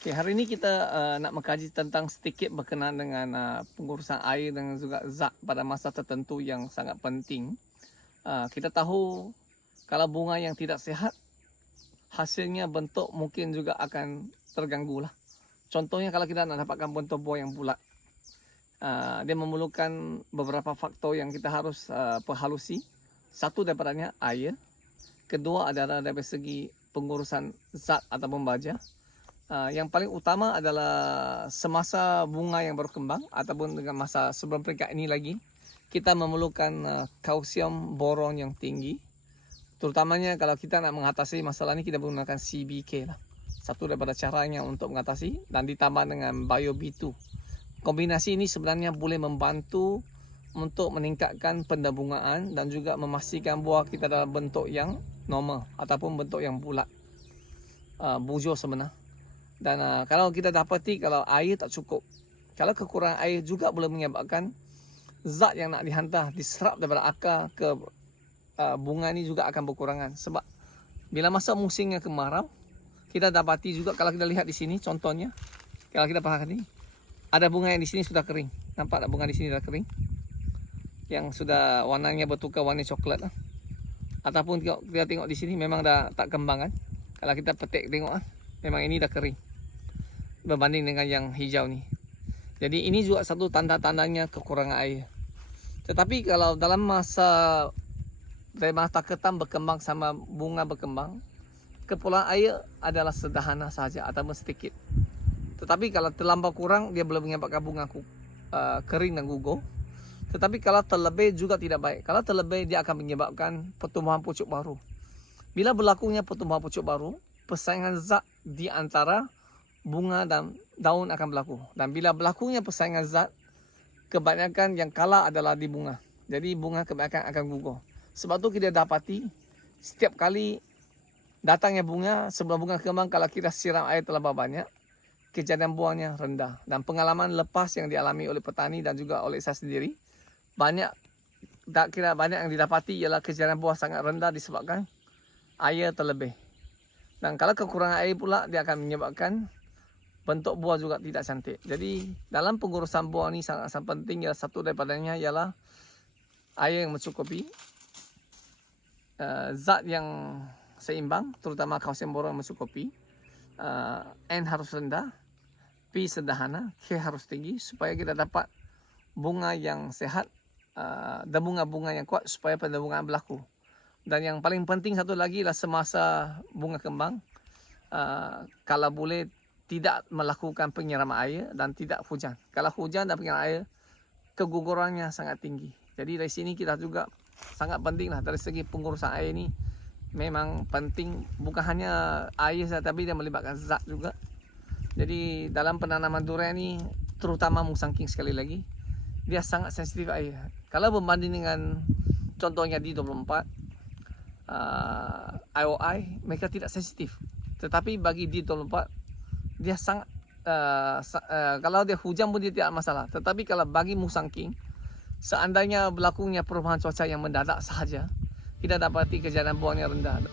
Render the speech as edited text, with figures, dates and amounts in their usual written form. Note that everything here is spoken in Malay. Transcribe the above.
Okay, hari ini kita nak mengkaji tentang sedikit berkenaan dengan pengurusan air dan juga zat pada masa tertentu yang sangat penting. Kita tahu kalau bunga yang tidak sihat, hasilnya bentuk mungkin juga akan terganggu lah. Contohnya kalau kita nak dapatkan bentuk buah yang bulat, dia memerlukan beberapa faktor yang kita harus perhalusi. Satu daripadanya air, kedua adalah dari segi pengurusan zat ataupun baja. Yang paling utama adalah semasa bunga yang berkembang ataupun dengan masa sebelum peringkat ini lagi, kita memerlukan kalsium boron yang tinggi. Terutamanya kalau kita nak mengatasi masalah ini, kita menggunakan CBK lah. Satu daripada caranya untuk mengatasi, dan ditambah dengan Bio B2. Kombinasi ini sebenarnya boleh membantu untuk meningkatkan pendabungaan dan juga memastikan buah kita dalam bentuk yang normal ataupun bentuk yang bulat, bujur sebenar. Dan kalau kita dapati kalau air tak cukup, kalau kekurangan air juga boleh menyebabkan zat yang nak dihantar, diserap daripada akar ke bunga ni juga akan berkurangan. Sebab bila masa musimnya kemarau, kita dapati juga kalau kita lihat di sini contohnya, kalau kita perhatikan ni, ada bunga yang di sini sudah kering. Nampak tak bunga di sini sudah kering? Yang sudah warnanya bertukar warna coklat lah. Ataupun kita tengok di sini memang dah tak kembang kan. Kalau kita petik tengok memang ini dah kering berbanding dengan yang hijau ni. Jadi ini juga satu tanda-tandanya kekurangan air. Tetapi kalau dalam masa dari masa ketam berkembang sama bunga berkembang, keperluan air adalah sederhana sahaja ataupun sedikit. Tetapi kalau terlampau kurang, dia boleh menyebabkan bunga kering dan gugur. Tetapi kalau terlebih juga tidak baik. Kalau terlebih, dia akan menyebabkan pertumbuhan pucuk baru. Bila berlakunya pertumbuhan pucuk baru, persaingan zat di antara bunga dan daun akan berlaku. Dan bila berlakunya persaingan zat, kebanyakan yang kalah adalah di bunga. Jadi bunga kebanyakan akan gugur. Sebab tu kita dapati setiap kali datangnya bunga, sebelum bunga kembang, kalau kita siram air terlalu banyak, kejadian buahnya rendah. Dan pengalaman lepas yang dialami oleh petani dan juga oleh saya sendiri, banyak yang didapati ialah kejadian buah sangat rendah disebabkan air terlebih. Dan kalau kekurangan air pula, dia akan menyebabkan bentuk buah juga tidak cantik. Jadi dalam pengurusan buah ni sangat penting, ialah satu daripadanya ialah air yang mencukupi, zat yang seimbang, terutama kalsium boron mencukupi, N harus rendah, P sederhana, K harus tinggi supaya kita dapat bunga yang sehat dan bunga-bunga yang kuat supaya pendabungan berlaku. Dan yang paling penting satu lagi ialah semasa bunga kembang, kalau boleh tidak melakukan penyiraman air dan tidak hujan. Kalau hujan dan penyiraman air, kegugurannya sangat tinggi. Jadi dari sini kita juga sangat penting lah dari segi pengurusan air ni. Memang penting, bukan hanya air saja, tapi dia melibatkan zat juga. Jadi dalam penanaman durian ni, terutama musangking sekali lagi, dia sangat sensitif air. Kalau berbanding dengan contohnya di 24, IOI, mereka tidak sensitif. Tetapi bagi di 24, dia sangat kalau dia hujan pun dia tidak masalah. Tetapi kalau bagi musangking, seandainya berlakunya perubahan cuaca yang mendadak sahaja, kita dapati kejadian buahnya rendah.